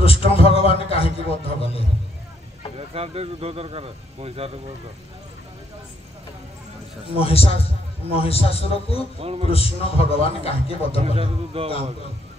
कृष्ण भगवान कहीं बद्ध कले महिषासुर को कृष्ण भगवान कहीं बद्ध कले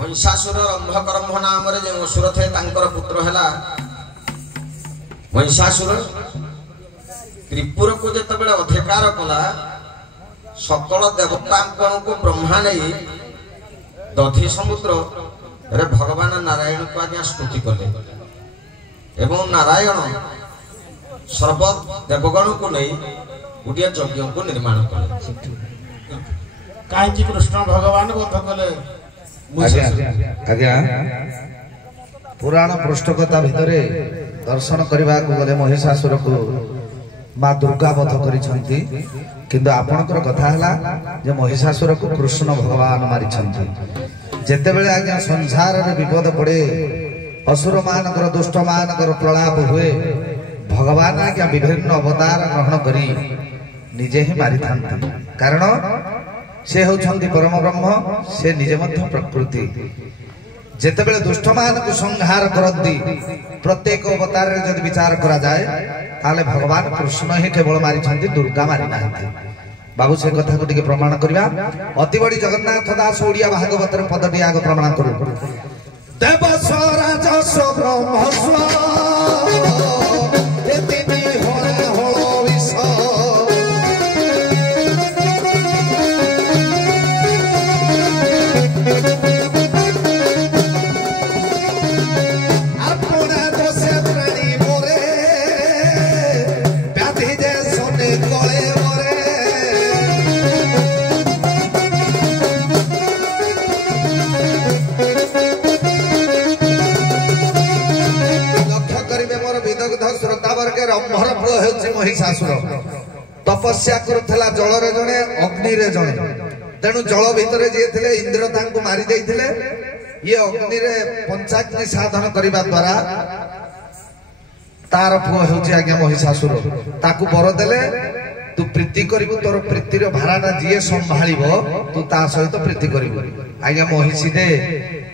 महिषासुर रंभकरंभ नाम जो असुर थे पुत्र है महिषासुर त्रिपुर को जिते अधिकार कला सकल देवता को ब्रह्मा नहीं दधि समुद्र रे भगवान नारायण को आज्ञा स्तुति कले एवं नारायण सर्व देवगण को नहीं गोटे यज्ञ को निर्माण कले कहीं कृष्ण भगवान बद्ध कले आज्ञा पुराण पृष्ठकथा भितर दर्शन करने को गले महिषासुर को माँ दुर्गा वध करिछंती किंतु आपनकर कथा हला जे महिषासुर को कृष्ण भगवान मारिछंती जेते बेले आज्ञा संसार रे विपद पड़े असुर मानकर दुष्ट मानकर प्रलाप हुए भगवान आज्ञा विभिन्न अवतार ग्रहण करी निजे ही मारि थांती कारण से होछंती परम ब्रह्म से निजे मध्य प्रकृति जेते बेले दुष्ट मान को संहार करती प्रत्येक अवतार रे जदि विचार करा जाए ताले भगवान कृष्ण ही केवल मारी दुर्गा मारी नाहंती बाबू से कथा को टिके प्रमाण करबा अति बड़ी जगन्नाथ दास ओडिया भागवत रे पदटी आग प्रमाण करू देव स्वराज सो ब्रह्म स्व एतिनी होरे होलो विष महिषासुर तपस्या करुला जल रे जणे अग्नि रे जणे तेणु जल भितर जे थिले इंद्र तांको मारी देइथिले ये अग्नि रे पंचाग्नि साधन करिबा द्वारा तार पुओ हेउची आज्ञा महिषासुर ताकू बर देले तू प्रीति करिबु तोर प्रीतिर भाराटा जिए संभाळिबो तू ता सहित प्रीति करिबु आज्ञा महिषी दे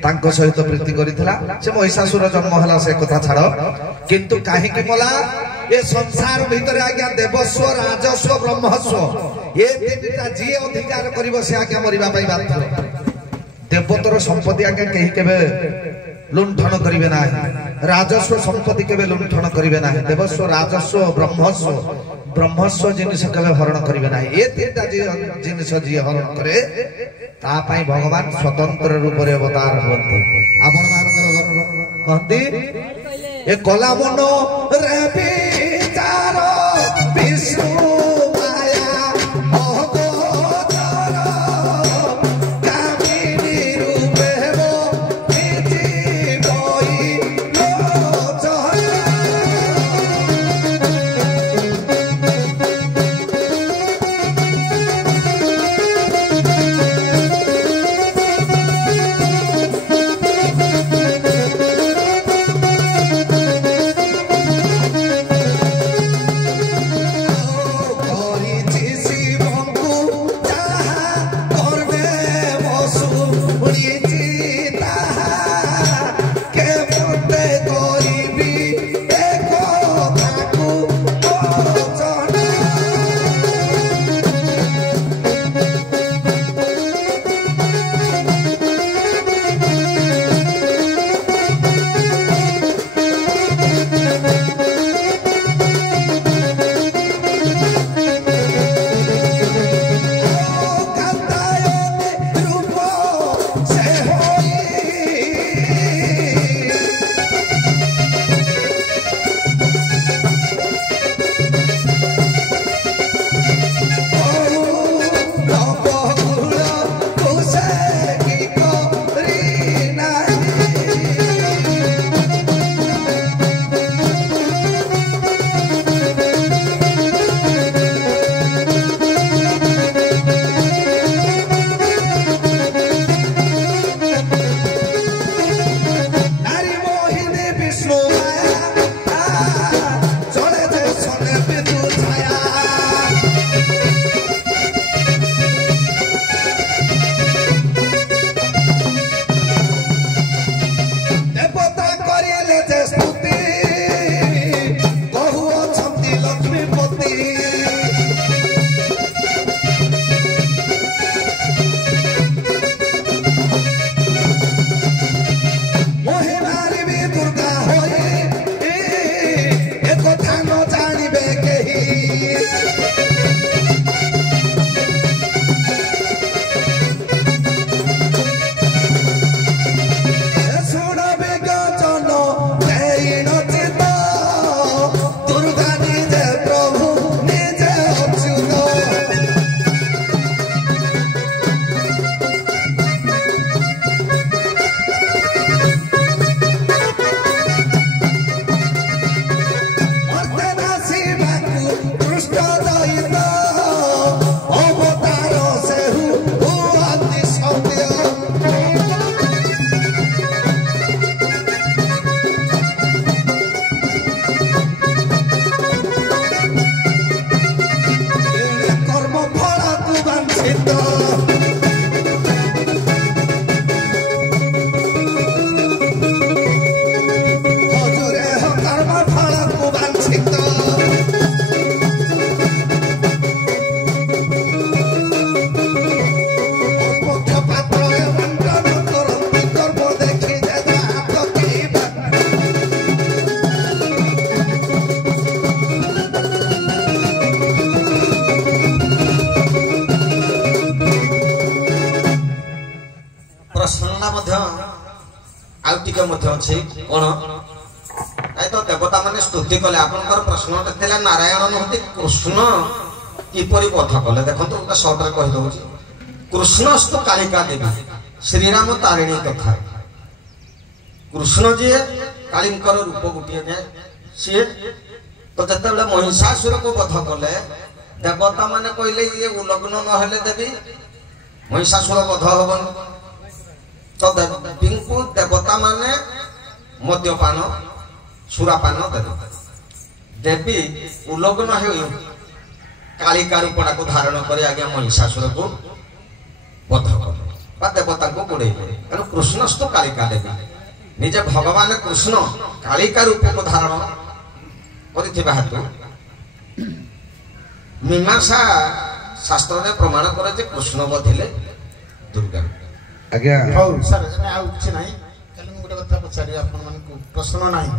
तांको सहित प्रीति करितला से महिषासुर जन्म हला से कथा छाड़ किंतु काहे कि मला ए संसार भीतर आज्ञा देवस्व राजस्व ब्रह्मस्व ए तीनटा जिए अधिकार करिबो से आज्ञा मरिबा पई बाध्य देवतर संपत्ति आज्ञा केही केबे लुंठन करिवे नाही राजस्व संपत्ति केबे लुंठन करिवे नाही देवस्व राजस्व ब्रह्मस्व जिनिस केबे हरण करिवे नाही ए तीनटा जिनिस जी हरण करे ता पई भगवान स्वतंत्र रूप रे अवतार होते आपण मानकर कहती ए कला मनो रे विचार विष्णु माया देवता माने स्तुति कले आपनकर प्रश्नटे थिला नारायण नहति कृष्ण किपरि पथ कले देखंतु गोटे शॉर्ट रे कहि दउची कृष्णस्तु कालिका देवी श्रीराम तारिणी कथा कृष्ण जी कालिंकर रूप गुटिए के सी तो जते बेले महिषासुर को वध कले देवता माने कहले ये उलग्न न हेले देवी महिषासुर वध हबन तो देवींकु देवता माने मद्यपान सुरापान देवी देवी उलग्न कालिका रूपटा को धारण कर आज्ञा महिषासुर को बध कले देवता को गोड़ेले तेणु कृष्णस्तु कालिका देवी निजे भगवान कृष्ण कालिका रूप को धारण कर हेतु मीमांसा शास्त्र ने प्रमाण करे कृष्ण बधिले दुर्गा आज्ञा हौ सर एमे आउ किछ नाही खाली गोटे कथा पचारि आपन मन को प्रश्न नाही